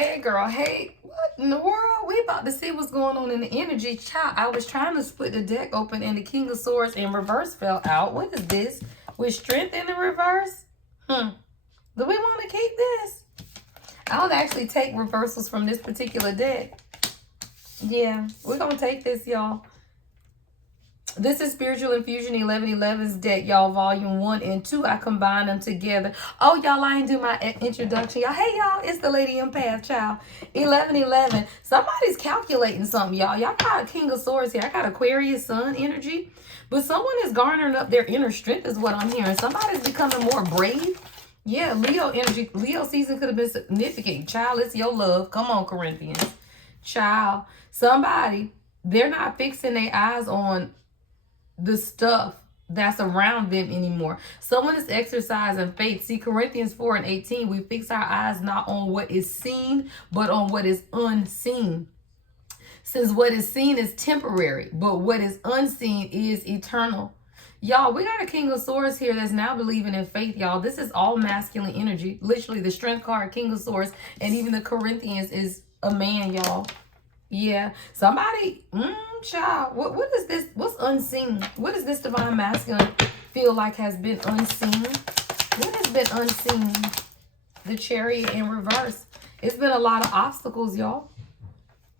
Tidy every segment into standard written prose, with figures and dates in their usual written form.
Hey, girl. Hey, what in the world? We about to see what's going on in the energy. Child, I was trying to split the deck open and the King of Swords in reverse fell out. What is this? With strength in the reverse? Do we want to keep this? I don't actually take reversals from this particular deck. Yeah, we're going to take this, y'all. This is Spiritual Infusion 1111's deck, y'all, volume 1 and 2. I combine them together. Oh, y'all, I ain't do my introduction. Y'all, hey, y'all, it's the Lady Empath, child. 1111. Somebody's calculating something, y'all. Y'all got a King of Swords here. I got Aquarius Sun energy. But someone is garnering up their inner strength is what I'm hearing. Somebody's becoming more brave. Yeah, Leo energy. Leo season could have been significant. Child, it's your love. Come on, Corinthians. Child, somebody, they're not fixing their eyes on the stuff that's around them anymore. Someone is exercising faith. See, Corinthians 4 and 18, we fix our eyes not on what is seen, but on what is unseen. Since what is seen is temporary, but what is unseen is eternal. Y'all, we got a King of Swords here that's now believing in faith, y'all. This is all masculine energy. Literally, the Strength card, King of Swords, and even the Corinthians is a man, y'all. Yeah, somebody, child, what is this? What's unseen? What does this divine masculine feel like has been unseen? What has been unseen? The Chariot in reverse. It's been a lot of obstacles, y'all.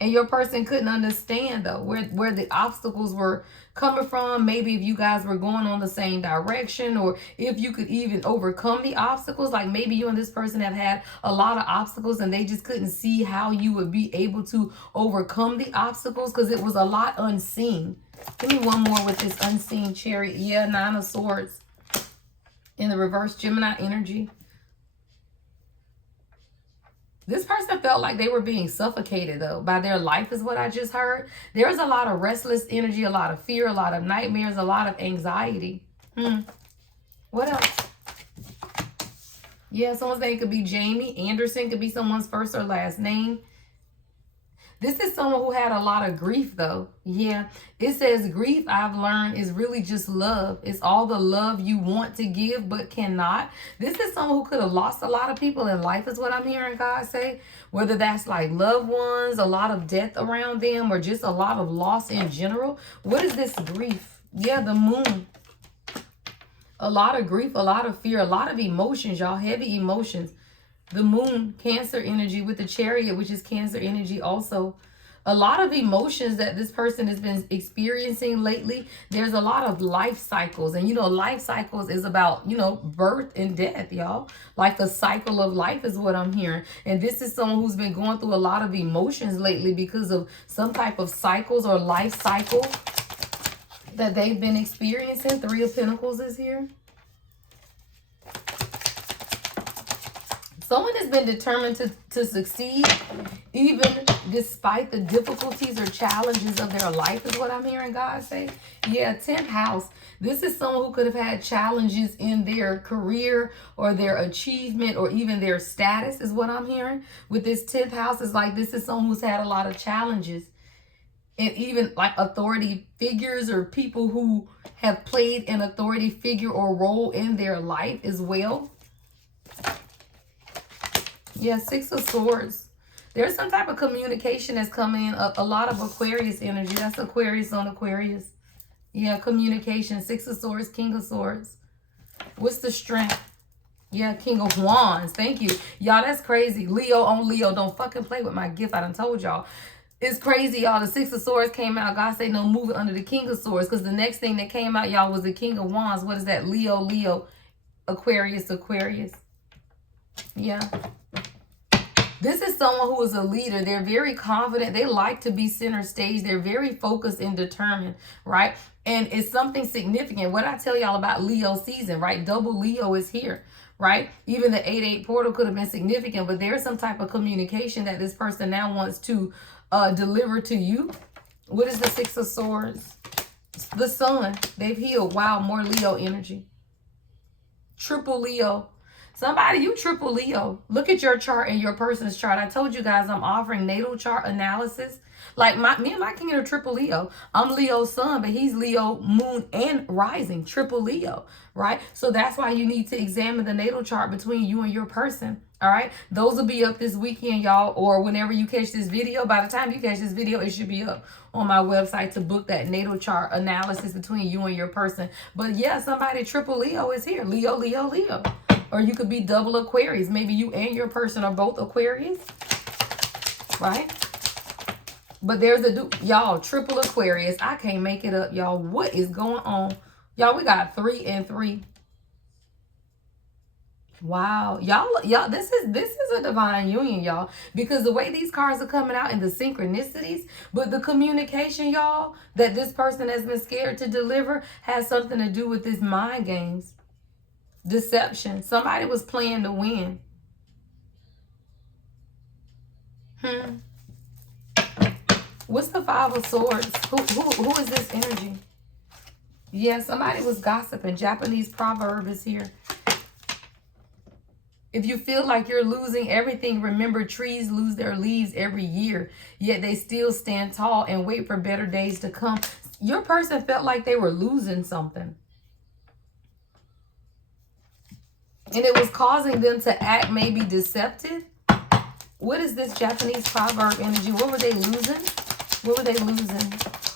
And your person couldn't understand, though, where the obstacles were coming from. Maybe if you guys were going on the same direction, or if you could even overcome the obstacles. Like maybe you and this person have had a lot of obstacles and they just couldn't see how you would be able to overcome the obstacles because it was a lot unseen. Give me one more with this unseen Chariot. Yeah, 9 of Swords in the reverse, Gemini energy. This person felt like they were being suffocated, though, by their life is what I just heard. There's a lot of restless energy, a lot of fear, a lot of nightmares, a lot of anxiety. What else? Yeah, someone's name could be Jamie. Anderson could be someone's first or last name. This is someone who had a lot of grief, though. Yeah, it says grief, I've learned, is really just love. It's all the love you want to give but cannot. This is someone who could have lost a lot of people in life is what I'm hearing God say. Whether that's like loved ones, a lot of death around them, or just a lot of loss in general. What is this grief? Yeah, the Moon. A lot of grief, a lot of fear, a lot of emotions, y'all. Heavy emotions. The Moon, Cancer energy with the Chariot, which is Cancer energy also. A lot of emotions that this person has been experiencing lately. There's a lot of life cycles. And, you know, life cycles is about, you know, birth and death, y'all. Like the cycle of life is what I'm hearing. And this is someone who's been going through a lot of emotions lately because of some type of cycles or life cycle that they've been experiencing. 3 of Pentacles is here. Someone has been determined to succeed, even despite the difficulties or challenges of their life, is what I'm hearing God say. Yeah, 10th house. This is someone who could have had challenges in their career or their achievement or even their status, is what I'm hearing. With this 10th house, it's like this is someone who's had a lot of challenges. And even like authority figures or people who have played an authority figure or role in their life as well. Yeah, 6 of Swords. There's some type of communication that's coming in. A lot of Aquarius energy. That's Aquarius on Aquarius. Yeah, communication. 6 of Swords, King of Swords. What's the strength? Yeah, King of Wands. Thank you. Y'all, that's crazy. Leo on Leo. Don't fucking play with my gift. I done told y'all. It's crazy, y'all. The 6 of Swords came out. God said no moving under the King of Swords. Because the next thing that came out, y'all, was the King of Wands. What is that? Leo, Leo. Aquarius, Aquarius. Yeah. This is someone who is a leader. They're very confident. They like to be center stage. They're very focused and determined, right? And it's something significant. What I tell y'all about Leo season, right? Double Leo is here, right? Even the 8-8 portal could have been significant, but there's some type of communication that this person now wants to deliver to you. What is the 6 of Swords? The Sun. They've healed. Wow, more Leo energy. Triple Leo. Somebody, you triple Leo. Look at your chart and your person's chart. I told you guys I'm offering natal chart analysis. Like me and my king are triple Leo. I'm Leo sun, but he's Leo moon and rising, triple Leo, right? So that's why you need to examine the natal chart between you and your person. All right, those will be up this weekend, y'all, or whenever you catch this video. By the time you catch this video, it should be up on my website to book that natal chart analysis between you and your person. But yeah, somebody triple Leo is here. Leo, Leo, Leo. Or you could be double Aquarius. Maybe you and your person are both Aquarius, right? But there's y'all, triple Aquarius. I can't make it up, y'all. What is going on? Y'all, we got 3 and 3. Wow, y'all, this is a divine union, y'all, because the way these cards are coming out and the synchronicities, but the communication, y'all, that this person has been scared to deliver has something to do with this mind games, deception. Somebody was playing to win. What's the 5 of Swords? Who is this energy? Yeah, somebody was gossiping. Japanese proverb is here. If you feel like you're losing everything, remember trees lose their leaves every year, yet they still stand tall and wait for better days to come. Your person felt like they were losing something. And it was causing them to act maybe deceptive. What is this Japanese proverb energy? What were they losing? What were they losing?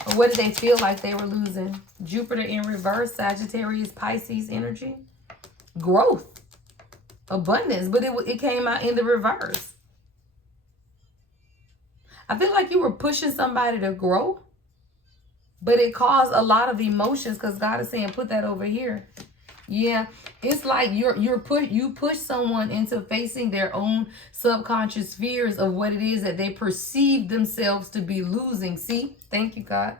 Or what did they feel like they were losing? Jupiter in reverse, Sagittarius, Pisces energy. Growth. Abundance, but it came out in the reverse. I feel like you were pushing somebody to grow, but it caused a lot of emotions because God is saying, put that over here. Yeah, it's like you push someone into facing their own subconscious fears of what it is that they perceive themselves to be losing. See, thank you, God.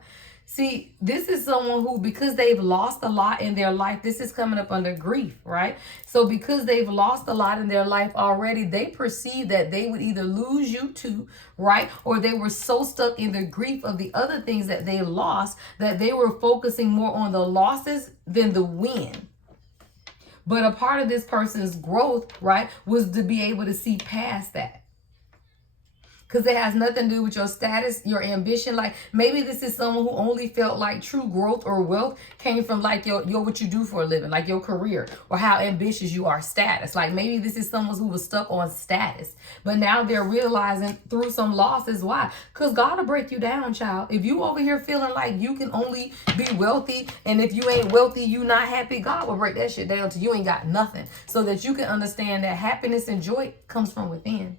See, this is someone who, because they've lost a lot in their life, this is coming up under grief, right? So because they've lost a lot in their life already, they perceive that they would either lose you too, right? Or they were so stuck in the grief of the other things that they lost that they were focusing more on the losses than the win. But a part of this person's growth, right, was to be able to see past that. Because it has nothing to do with your status, your ambition. Like maybe this is someone who only felt like true growth or wealth came from like your what you do for a living, like your career or how ambitious you are, status. Like maybe this is someone who was stuck on status, but now they're realizing through some losses. Why? Because God will break you down, child. If you over here feeling like you can only be wealthy, and if you ain't wealthy, you not happy, God will break that shit down to you ain't got nothing, so that you can understand that happiness and joy comes from within.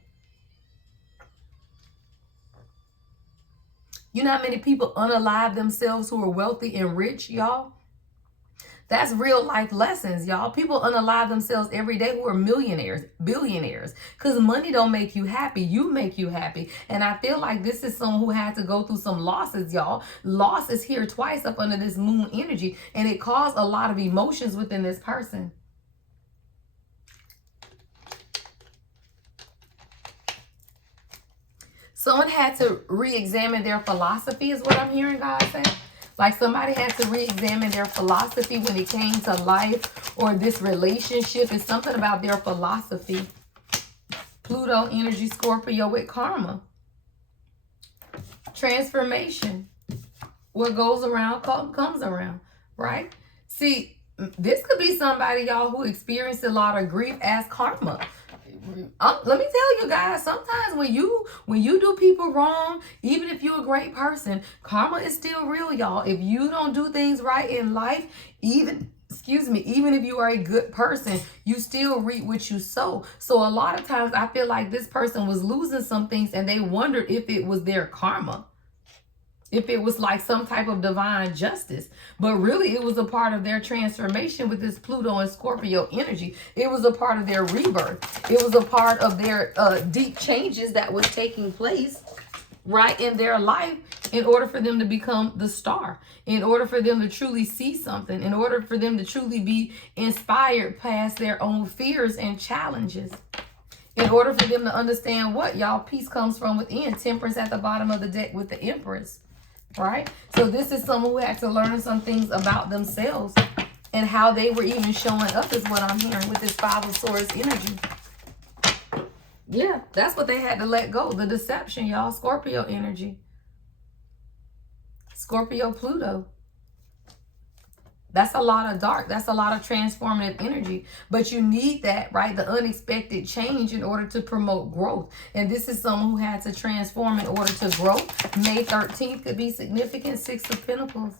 You know how many people unalive themselves who are wealthy and rich, y'all? That's real life lessons, y'all. People unalive themselves every day who are millionaires, billionaires, because money don't make you happy. You make you happy. And I feel like this is someone who had to go through some losses, y'all. Loss is here twice up under this moon energy, and it caused a lot of emotions within this person. Someone had to re-examine their philosophy is what I'm hearing God say. Like somebody had to re-examine their philosophy when it came to life or this relationship. It's something about their philosophy. Pluto energy, Scorpio with karma. Transformation. What goes around comes around, right? See, this could be somebody, y'all, who experienced a lot of grief as karma. Let me tell you guys, sometimes when you do people wrong, even if you're a great person, karma is still real, y'all. If you don't do things right in life, even if you are a good person, you still reap what you sow. So a lot of times I feel like this person was losing some things and they wondered if it was their karma. If it was like some type of divine justice. But really it was a part of their transformation with this Pluto and Scorpio energy. It was a part of their rebirth. It was a part of their deep changes that was taking place right in their life in order for them to become the star, in order for them to truly see something, in order for them to truly be inspired past their own fears and challenges. In order for them to understand what, y'all, peace comes from within. Temperance at the bottom of the deck with the Empress. Right? So this is someone who had to learn some things about themselves and how they were even showing up is what I'm hearing with this 5 of Swords energy. Yeah, that's what they had to let go. The deception, y'all. Scorpio energy. Scorpio, Pluto. That's a lot of dark. That's a lot of transformative energy. But you need that, right? The unexpected change in order to promote growth. And this is someone who had to transform in order to grow. May 13th could be significant. 6 of Pentacles.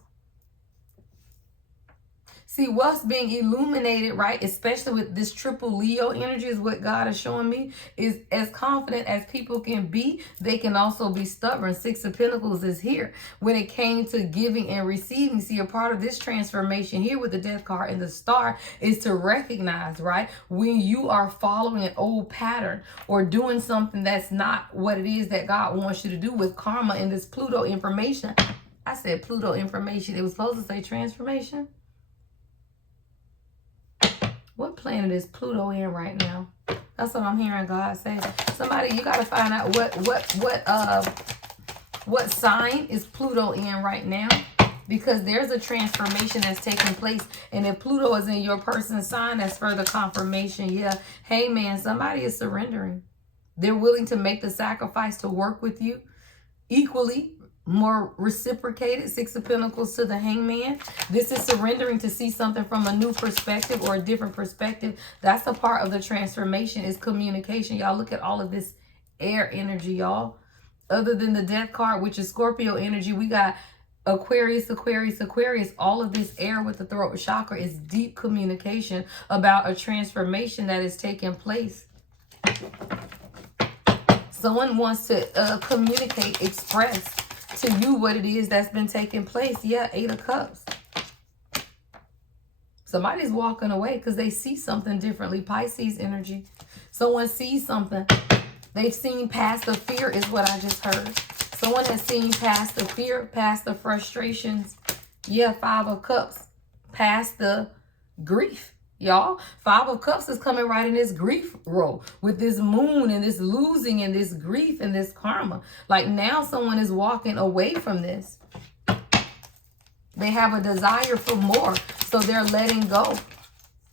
See, what's being illuminated, right, especially with this triple Leo energy is what God is showing me, is as confident as people can be, they can also be stubborn. 6 of Pentacles is here. When it came to giving and receiving, see, a part of this transformation here with the Death card and the Star is to recognize, right, when you are following an old pattern or doing something that's not what it is that God wants you to do with karma and this Pluto information. I said Pluto information. It was supposed to say transformation. What planet is Pluto in right now? That's what I'm hearing God say. Somebody, you got to find out what sign is Pluto in right now, because there's a transformation that's taking place. And if Pluto is in your person's sign, that's further confirmation. Yeah. Hey, man, somebody is surrendering. They're willing to make the sacrifice to work with you equally, more reciprocated. 6 of Pentacles to the Hangman. This is surrendering to see something from a new perspective or a different perspective. That's a part of the transformation, is communication. Y'all, look at all of this air energy, y'all. Other than the Death card, which is Scorpio energy, we got Aquarius, Aquarius, Aquarius. All of this air with the throat chakra is deep communication about a transformation that is taking place. Someone wants to communicate, express to you what it is that's been taking place. Yeah, 8 of Cups. Somebody's walking away because they see something differently. Pisces energy. Someone sees something. They've seen past the fear is what I just heard. Someone has seen past the fear, past the frustrations. Yeah, 5 of Cups. Past the grief. Y'all, 5 of Cups is coming right in this grief role with this moon and this losing and this grief and this karma. Like, now someone is walking away from this. They have a desire for more. So they're letting go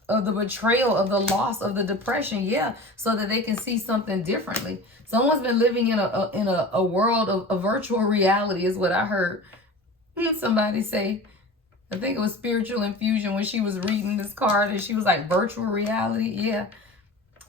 of the betrayal, of the loss, of the depression. Yeah, so that they can see something differently. Someone's been living in a world of a virtual reality is what I heard somebody say. I think it was Spiritual Infusion when she was reading this card and she was like, virtual reality. Yeah.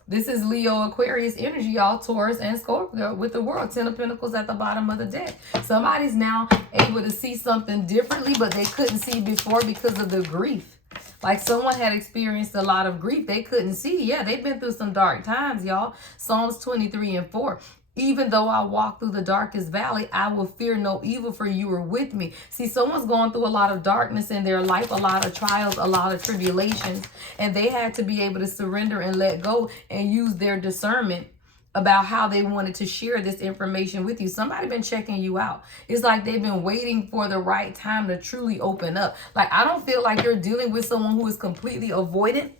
This is Leo Aquarius energy, y'all. Taurus and Scorpio with the World. 10 of Pentacles at the bottom of the deck. Somebody's now able to see something differently, but they couldn't see before because of the grief. Like, someone had experienced a lot of grief they couldn't see. Yeah, they've been through some dark times, y'all. Psalms 23 and 4. Even though I walk through the darkest valley, I will fear no evil, for you are with me. See, someone's going through a lot of darkness in their life, a lot of trials, a lot of tribulations, and they had to be able to surrender and let go and use their discernment about how they wanted to share this information with you. Somebody been checking you out. It's like they've been waiting for the right time to truly open up. Like, I don't feel like you're dealing with someone who is completely avoidant.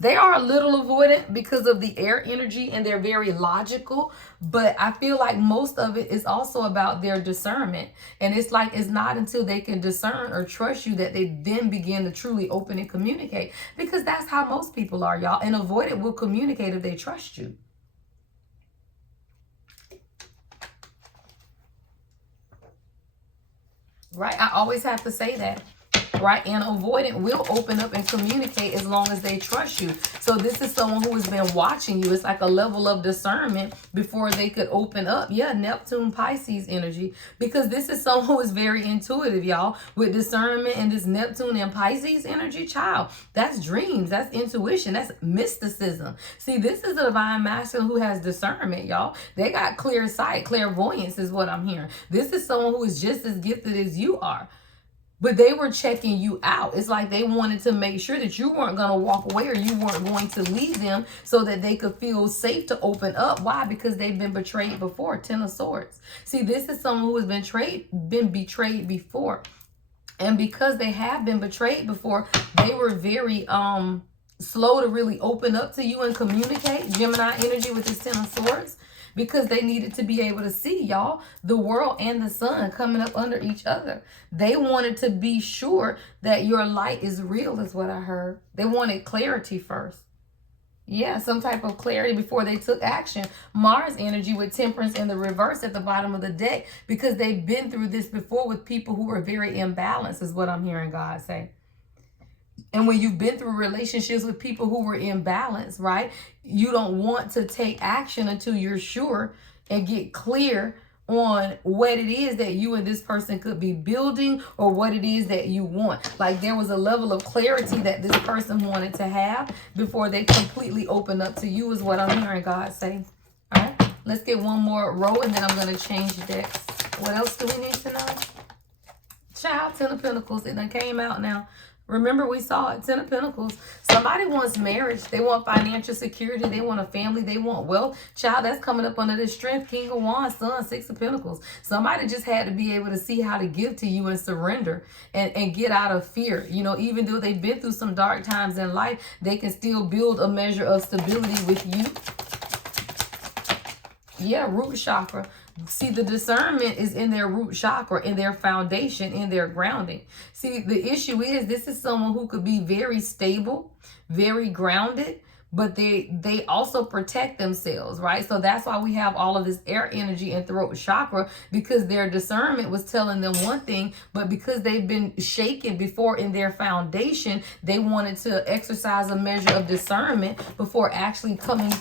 They are a little avoidant because of the air energy and they're very logical, but I feel like most of it is also about their discernment. And it's like, it's not until they can discern or trust you that they then begin to truly open and communicate, because that's how most people are, y'all. An avoidant will communicate if they trust you. Right? I always have to say that. Right? And avoidant will open up and communicate as long as they trust you. So this is someone who has been watching you. It's like a level of discernment before they could open up. Yeah, Neptune, Pisces energy. Because this is someone who is very intuitive, y'all. With discernment and this Neptune and Pisces energy, child. That's dreams. That's intuition. That's mysticism. See, this is a divine masculine who has discernment, y'all. They got clear sight. Clairvoyance is what I'm hearing. This is someone who is just as gifted as you are. But they were checking you out. It's like they wanted to make sure that you weren't going to walk away or you weren't going to leave them so that they could feel safe to open up. Why? Because they've been betrayed before. 10 of Swords. See, this is someone who has been betrayed before. And because they have been betrayed before, they were very slow to really open up to you and communicate. Gemini energy with this 10 of Swords. Because they needed to be able to see, y'all, the world and the sun coming up under each other. They wanted to be sure that your light is real, is what I heard. They wanted clarity first. Yeah, some type of clarity before they took action. Mars energy with Temperance in the reverse at the bottom of the deck, because they've been through this before with people who are very imbalanced, is what I'm hearing God say. And when you've been through relationships with people who were imbalanced, right? You don't want to take action until you're sure and get clear on what it is that you and this person could be building, or what it is that you want. Like there was a level of clarity that this person wanted to have before they completely open up to you, is what I'm hearing God say. All right, let's get one more row and then I'm going to change decks. What else do we need to know? Child, 10 of Pentacles. It done came out now. Remember, we saw it, 10 of Pentacles. Somebody wants marriage. They want financial security. They want a family. They want wealth. Child, that's coming up under this Strength, King of Wands, Sun, 6 of Pentacles. Somebody just had to be able to see how to give to you and surrender and get out of fear. You know, even though they've been through some dark times in life, they can still build a measure of stability with you. Yeah, root chakra. See, the discernment is in their root chakra, in their foundation, in their grounding. See, the issue is this is someone who could be very stable, very grounded, but they also protect themselves, right? So that's why we have all of this air energy and throat chakra, because their discernment was telling them one thing, but because they've been shaken before in their foundation, they wanted to exercise a measure of discernment before actually coming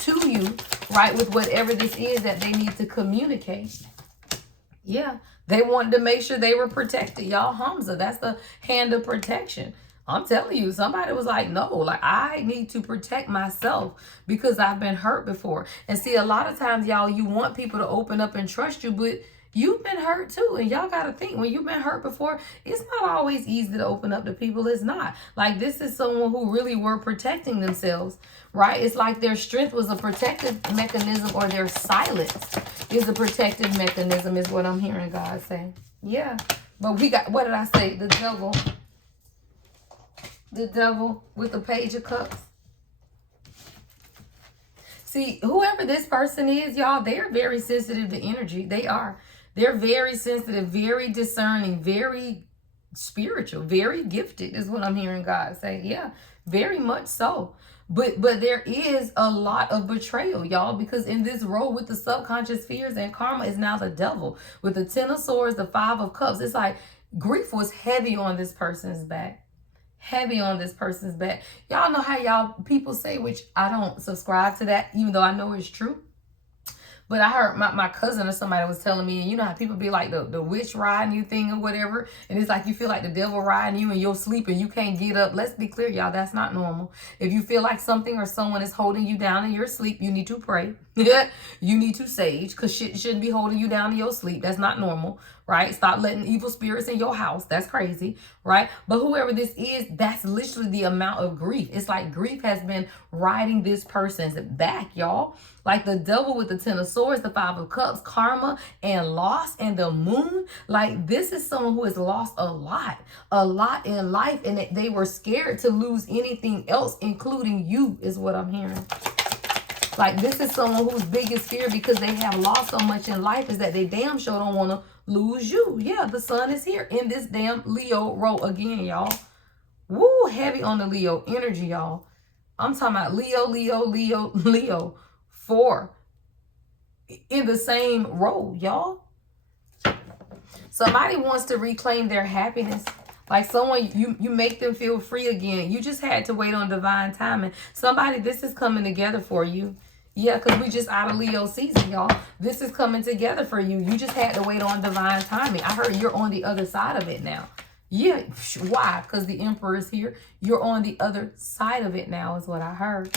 to you, right, with whatever this is that they need to communicate. Yeah, they wanted to make sure they were protected, y'all. Hamza, that's the hand of protection. I'm telling you, somebody was like, no, like I need to protect myself because I've been hurt before. And see, a lot of times, y'all, you want people to open up and trust you, but you've been hurt too. And y'all got to think, when you've been hurt before, it's not always easy to open up to people. It's not. Like, this is someone who really were protecting themselves, right? It's like their strength was a protective mechanism, or their silence is a protective mechanism, is what I'm hearing God say. Yeah. But we got, what did I say? The devil. The devil with the Page of Cups. See, whoever this person is, y'all, they're very sensitive to energy. They are. They're very sensitive, very discerning, very spiritual, very gifted, is what I'm hearing God say. Yeah, very much so. But there is a lot of betrayal, y'all, because in this role with the subconscious fears and karma is now the devil. With the 10 of Swords, the 5 of Cups, it's like grief was heavy on this person's back. Heavy on this person's back. Y'all know how y'all people say, which I don't subscribe to that, even though I know it's true. But I heard my cousin or somebody was telling me, and you know how people be like the witch riding you thing or whatever. And it's like you feel like the devil riding you and you're sleeping, you can't get up. Let's be clear, y'all, that's not normal. If you feel like something or someone is holding you down in your sleep, you need to pray. You need to sage, because shit shouldn't be holding you down in your sleep. That's not normal, right? Stop letting evil spirits in your house. That's crazy, right? But whoever this is, that's literally the amount of grief. It's like grief has been riding this person's back, y'all. Like the devil with the 10 of Swords, the 5 of Cups, karma and loss, and the moon. Like, this is someone who has lost a lot in life, and they were scared to lose anything else, including you, is what I'm hearing. Like, this is someone whose biggest fear, because they have lost so much in life, is that they damn sure don't want to lose you. Yeah, the sun is here in this damn Leo row again, y'all. Woo, heavy on the Leo energy, y'all. I'm talking about Leo, Leo, Leo, Leo. 4 in the same row, y'all. Somebody wants to reclaim their happiness. Like someone, you make them feel free again. You just had to wait on divine timing. Somebody, this is coming together for you. Yeah, because we just out of Leo season, y'all. This is coming together for you. You just had to wait on divine timing. I heard you're on the other side of it now. Yeah, why? Because the Emperor is here. You're on the other side of it now, is what I heard.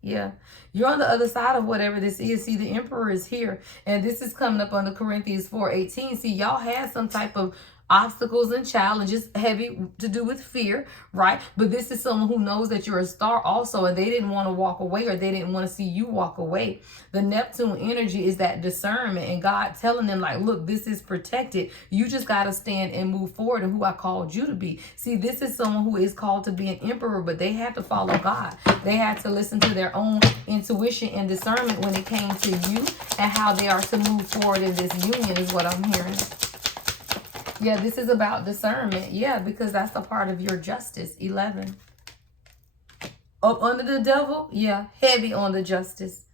Yeah, you're on the other side of whatever this is. See, the Emperor is here, and this is coming up on the Corinthians 4:18. See, y'all had some type of obstacles and challenges heavy to do with fear, right? But this is someone who knows that you're a star also, and they didn't want to walk away, or they didn't want to see you walk away. The Neptune energy is that discernment, and God telling them, like, look, this is protected. You just got to stand and move forward in who I called you to be. See, this is someone who is called to be an emperor, but they had to follow God. They had to listen to their own intuition and discernment when it came to you and how they are to move forward in this union, is what I'm hearing. Yeah, this is about discernment. Yeah, because that's a part of your justice. 11. Up under the devil. Yeah, heavy on the justice.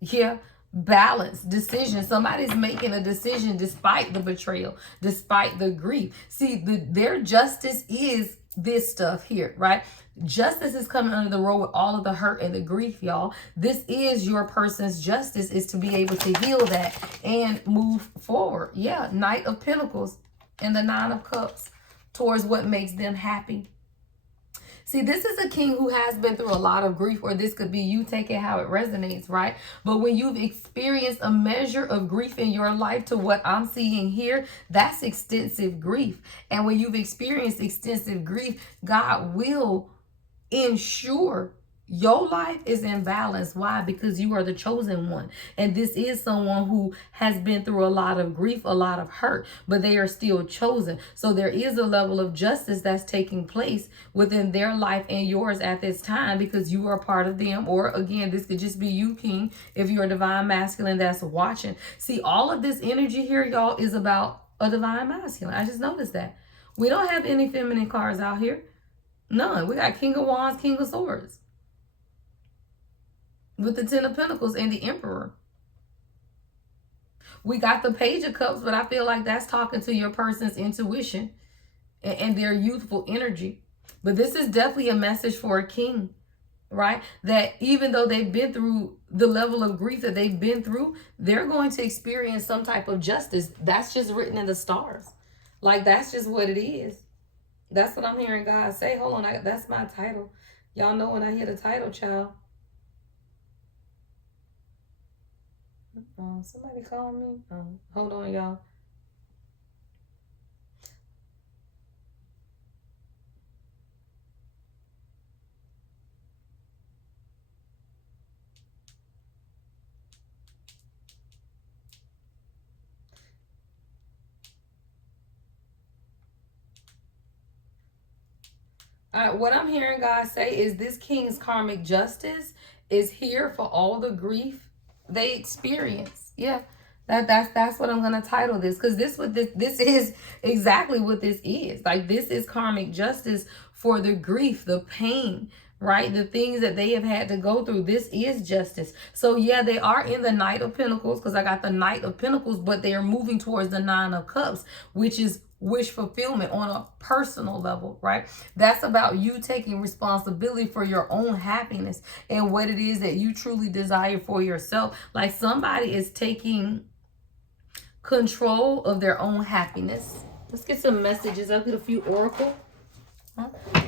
Yeah, balance, decision. Somebody's making a decision despite the betrayal, despite the grief. See, their justice is this stuff here, right? Justice is coming under the road with all of the hurt and the grief, y'all. This is your person's justice, is to be able to heal that and move forward. Yeah, Knight of Pentacles and the Nine of Cups towards what makes them happy. See, this is a king who has been through a lot of grief, or this could be you, take it how it resonates, right? But when you've experienced a measure of grief in your life to what I'm seeing here, that's extensive grief. And when you've experienced extensive grief, God will ensure your life is in balance. Why? Because you are the chosen one. And this is someone who has been through a lot of grief, a lot of hurt, but they are still chosen. So there is a level of justice that's taking place within their life and yours at this time, because you are part of them. Or again, this could just be you, king, if you're a divine masculine that's watching. See, all of this energy here, y'all, is about a divine masculine. I just noticed that. We don't have any feminine cards out here. None. We got King of Wands, King of Swords, with the Ten of Pentacles and the Emperor. We got the Page of Cups, but I feel like that's talking to your person's intuition and their youthful energy. But this is definitely a message for a king, right? That even though they've been through the level of grief that they've been through, they're going to experience some type of justice. That's just written in the stars. Like, that's just what it is. That's what I'm hearing God say. Hold on, that's my title. Y'all know when I hear the title, child. Somebody call me. Hold on, y'all. What I'm hearing God say is this king's karmic justice is here for all the grief they experience. Yeah, that's what I'm gonna title this, because this is exactly what this is. Like, this is karmic justice for the grief, the pain, right? The things that they have had to go through. This is justice. So yeah, they are in the Knight of Pentacles, because I got the Knight of Pentacles, but they are moving towards the Nine of Cups, which is wish fulfillment on a personal level, right? That's about you taking responsibility for your own happiness and what it is that you truly desire for yourself. Like, somebody is taking control of their own happiness. Let's get some messages. I'll get a few oracle.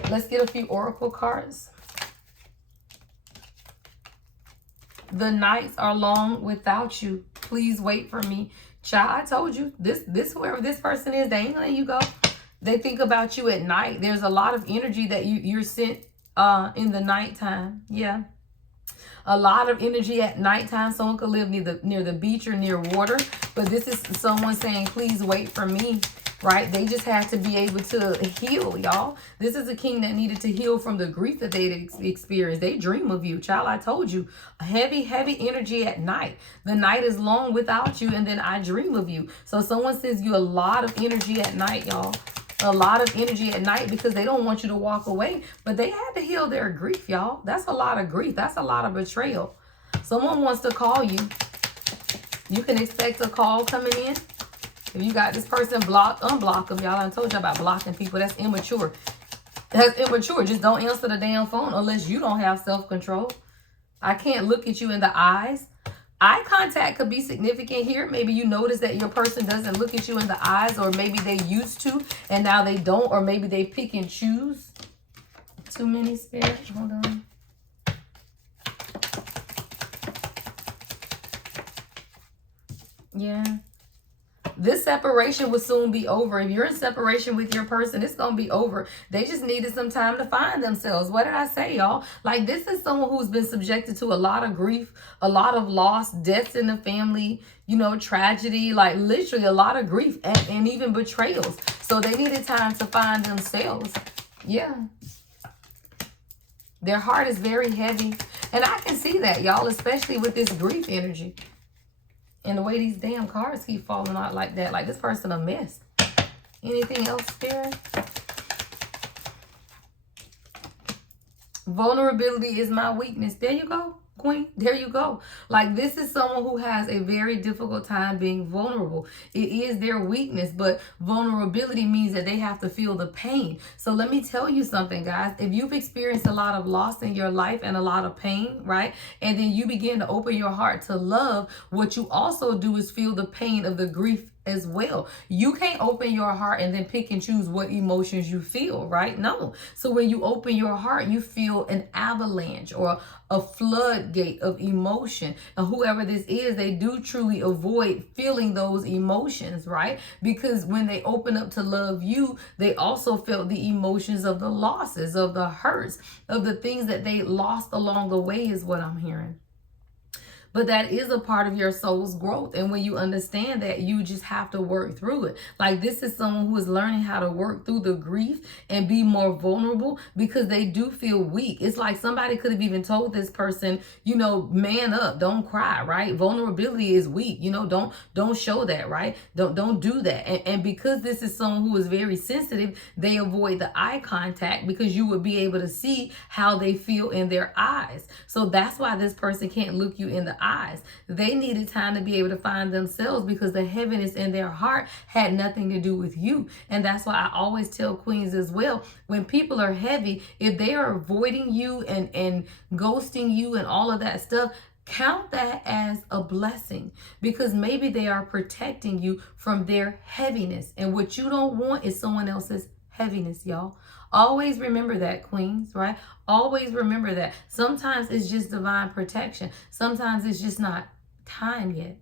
Let's get a few oracle cards. The nights are long without you. Please wait for me. Child, I told you, this whoever this person is, they ain't letting you go. They think about you at night. There's a lot of energy that you're sent in the nighttime. Yeah. A lot of energy at nighttime. Someone could live near the beach or near water. But this is someone saying, please wait for me. Right? They just have to be able to heal, y'all. This is a king that needed to heal from the grief that they experienced. They dream of you, child. I told you, heavy energy at night. The night is long without you, and then I dream of you. So someone sends you a lot of energy at night, y'all. A lot of energy at night, because they don't want you to walk away. But they had to heal their grief, y'all. That's a lot of grief. That's a lot of betrayal. Someone wants to call you. You can expect a call coming in. If you got this person blocked, unblock them, y'all. I told you about blocking people. That's immature. That's immature. Just don't answer the damn phone unless you don't have self-control. I can't look at you in the eyes. Eye contact could be significant here. Maybe you notice that your person doesn't look at you in the eyes, or maybe they used to and now they don't, or maybe they pick and choose. Too many, Spirit. Hold on. Yeah. This separation will soon be over. If you're in separation with your person, it's going to be over. They just needed some time to find themselves. What did I say, y'all? Like, this is someone who's been subjected to a lot of grief, a lot of loss, deaths in the family, you know, tragedy, like literally a lot of grief and even betrayals. So they needed time to find themselves. Yeah. Their heart is very heavy. And I can see that, y'all, especially with this grief energy. And the way these damn cards keep falling out like that. Like, this person a mess. Anything else, Spirit? Vulnerability is my weakness. There you go. Queen, there you go. Like, this is someone who has a very difficult time being vulnerable. It is their weakness, but vulnerability means that they have to feel the pain. So let me tell you something, guys. If you've experienced a lot of loss in your life and a lot of pain, right? And then you begin to open your heart to love, what you also do is feel the pain of the grief as well. You can't open your heart and then pick and choose what emotions you feel, right? No. So when you open your heart, you feel an avalanche or a floodgate of emotion. And whoever this is, they do truly avoid feeling those emotions, right? Because when they open up to love you, they also felt the emotions of the losses, of the hurts, of the things that they lost along the way, is what I'm hearing. But that is a part of your soul's growth. And when you understand that, you just have to work through it. Like, this is someone who is learning how to work through the grief and be more vulnerable, because they do feel weak. It's like somebody could have even told this person, you know, man up, don't cry, right? Vulnerability is weak. You know, don't show that, right? Don't do that. And because this is someone who is very sensitive, they avoid the eye contact, because you would be able to see how they feel in their eyes. So that's why this person can't look you in the eyes. They needed time to be able to find themselves, because the heaviness in their heart had nothing to do with you. And that's why I always tell queens as well, when people are heavy, if they are avoiding you and ghosting you and all of that stuff, count that as a blessing, because maybe they are protecting you from their heaviness. And what you don't want is someone else's heaviness, y'all. Always remember that, queens, right? Always remember that. Sometimes it's just divine protection. Sometimes it's just not time yet.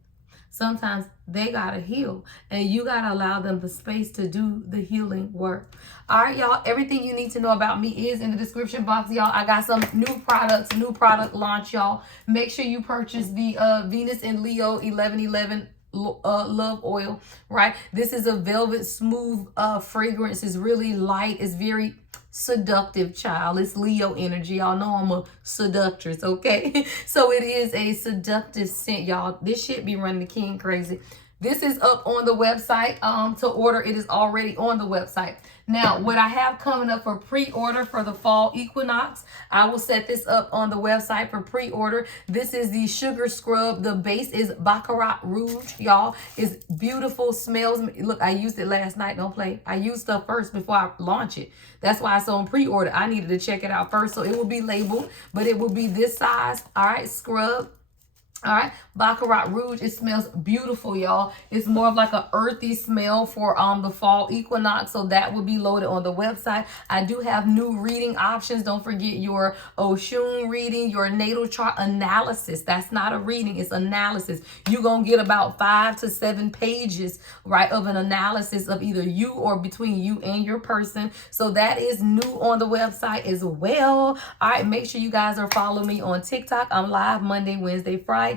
Sometimes they gotta heal, and you gotta allow them the space to do the healing work. All right, y'all, everything you need to know about me is in the description box, y'all. I got some new products, new product launch, y'all. Make sure you purchase the Venus and Leo 1111 love oil, right? This is a velvet smooth fragrance. It's really light. It's very seductive, child. It's Leo energy. Y'all know I'm a seductress, okay? So it is a seductive scent, y'all. This shit be running the king crazy. This is up on the website to order. It is already on the website. Now, what I have coming up for pre-order for the fall equinox, I will set this up on the website for pre-order. This is the sugar scrub. The base is Baccarat Rouge, y'all. It's beautiful, smells. Look, I used it last night. Don't play. I used stuff first before I launch it. That's why it's on pre-order. I needed to check it out first, so it will be labeled, but it will be this size. All right, scrub. All right, Baccarat Rouge. It smells beautiful, y'all. It's more of like an earthy smell for the fall equinox, so that will be loaded on the website. I do have new reading options. Don't forget your Oshun reading, your natal chart analysis. That's not a reading, it's analysis. You're gonna get about 5 to 7 pages, right, of an analysis of either you or between you and your person. So that is new on the website as well. All right, make sure you guys are following me on TikTok. I'm live Monday, Wednesday, Friday,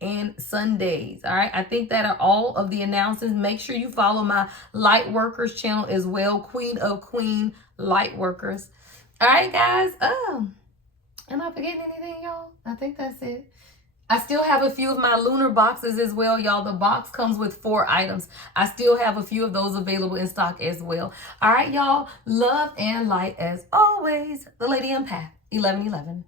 and Sundays. All right, I think that are all of the announcements. Make sure you follow my light workers channel as well, Queen of Queen Light Workers. All right, guys. Am I forgetting anything, y'all? I think that's it. I still have a few of my lunar boxes as well, y'all. The box comes with 4 items. I still have a few of those available in stock as well. All right, y'all. Love and light as always. The Lady Empath 1111.